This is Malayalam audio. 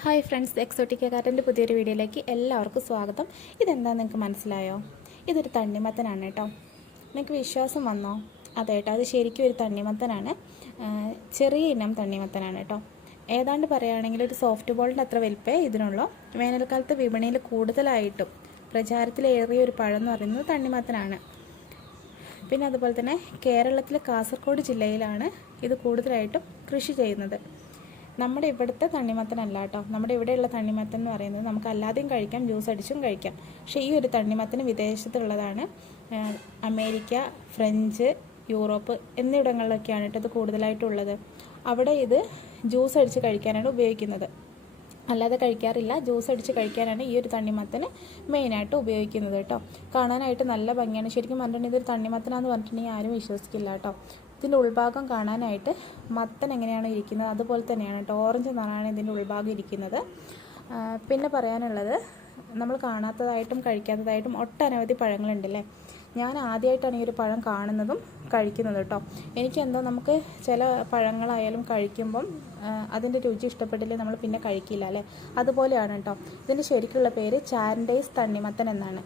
ഹായ് ഫ്രണ്ട്സ് എക്സോട്ടിക്കാരന്റെ പുതിയൊരു വീഡിയോയിലേക്ക് എല്ലാവർക്കും സ്വാഗതം. ഇതെന്താണെന്ന് നിങ്ങൾക്ക് മനസ്സിലായോ? ഇതൊരു തണ്ണിമത്തനാണ് കേട്ടോ. നിങ്ങൾക്ക് വിശ്വാസം വന്നോ? അതെ കേട്ടോ അത് ശരിക്കും ഒരു തണ്ണിമത്തനാണ്. ചെറിയ ഇനം തണ്ണിമത്തനാണ് കേട്ടോ. ഏതാണ്ട് പറയുകയാണെങ്കിൽ ഒരു സോഫ്റ്റ് ബോളിന്റെ അത്ര വലിപ്പേ ഇതിനുള്ളൂ. വേനൽക്കാലത്ത് വിപണിയിൽ കൂടുതലായിട്ടും പ്രചാരത്തിലേറിയ ഒരു പഴം എന്ന് പറയുന്നത് തണ്ണിമത്തനാണ്. പിന്നെ അതുപോലെ തന്നെ കേരളത്തിലെ കാസർഗോഡ് ജില്ലയിലാണ് ഇത് കൂടുതലായിട്ടും കൃഷി ചെയ്യുന്നത്. നമ്മുടെ ഇവിടുത്തെ തണ്ണിമത്തനല്ല കേട്ടോ. നമ്മുടെ ഇവിടെയുള്ള തണ്ണിമത്തൻ എന്ന് പറയുന്നത് നമുക്ക് അല്ലാതെയും കഴിക്കാം ജ്യൂസ് അടിച്ചും കഴിക്കാം. പക്ഷേ ഈ ഒരു തണ്ണിമത്തന് വിദേശത്തുള്ളതാണ്. അമേരിക്ക ഫ്രഞ്ച് യൂറോപ്പ് എന്നിവിടങ്ങളിലൊക്കെയാണ് കേട്ടോ ഇത് കൂടുതലായിട്ടുള്ളത്. അവിടെ ഇത് ജ്യൂസ് അടിച്ച് കഴിക്കാനാണ് ഉപയോഗിക്കുന്നത്. അല്ലാതെ കഴിക്കാറില്ല ജ്യൂസ് അടിച്ച് കഴിക്കാനാണ് ഈ ഒരു തണ്ണിമത്തന് മെയിനായിട്ട് ഉപയോഗിക്കുന്നത് കേട്ടോ. കാണാനായിട്ട് നല്ല ഭംഗിയാണ്. ശരിക്കും പറഞ്ഞിട്ടുണ്ടെങ്കിൽ ഇതൊരു തണ്ണിമത്തനാന്ന് പറഞ്ഞിട്ടുണ്ടെങ്കിൽ ആരും വിശ്വസിക്കില്ല കേട്ടോ. ഇതിന്റെ ഉൾഭാഗം കാണാനായിട്ട് മത്തൻ എങ്ങനെയാണ് ഇരിക്കുന്നത്? അതുപോലെ തന്നെയാണ് കേട്ടോ ഓറഞ്ച് നിറമാണ് ഇതിന്റെ ഉൾഭാഗം ഇരിക്കുന്നത്. പിന്നെ പറയാനുള്ളത് നമ്മൾ കാണാത്തതായിട്ടും കഴിക്കാത്തതായിട്ടും ഒട്ടനവധി പഴങ്ങളുണ്ടല്ലേ? ഞാൻ ആദ്യമായിട്ടാണ് ഈ ഒരു പഴം കാണുന്നതും കഴിക്കുന്നത് കേട്ടോ. എനിക്കെന്തോ നമുക്ക് ചില പഴങ്ങളായാലും കഴിക്കുമ്പം അതിന്റെ രുചി ഇഷ്ടപ്പെട്ടില്ലേ നമ്മൾ പിന്നെ കഴിക്കില്ല അല്ലേ? അതുപോലെയാണ് കേട്ടോ. ഇതിന്റെ ശരിക്കുള്ള പേര് ചാരൻഡൈസ് തണ്ണിമത്തൻ എന്നാണ്.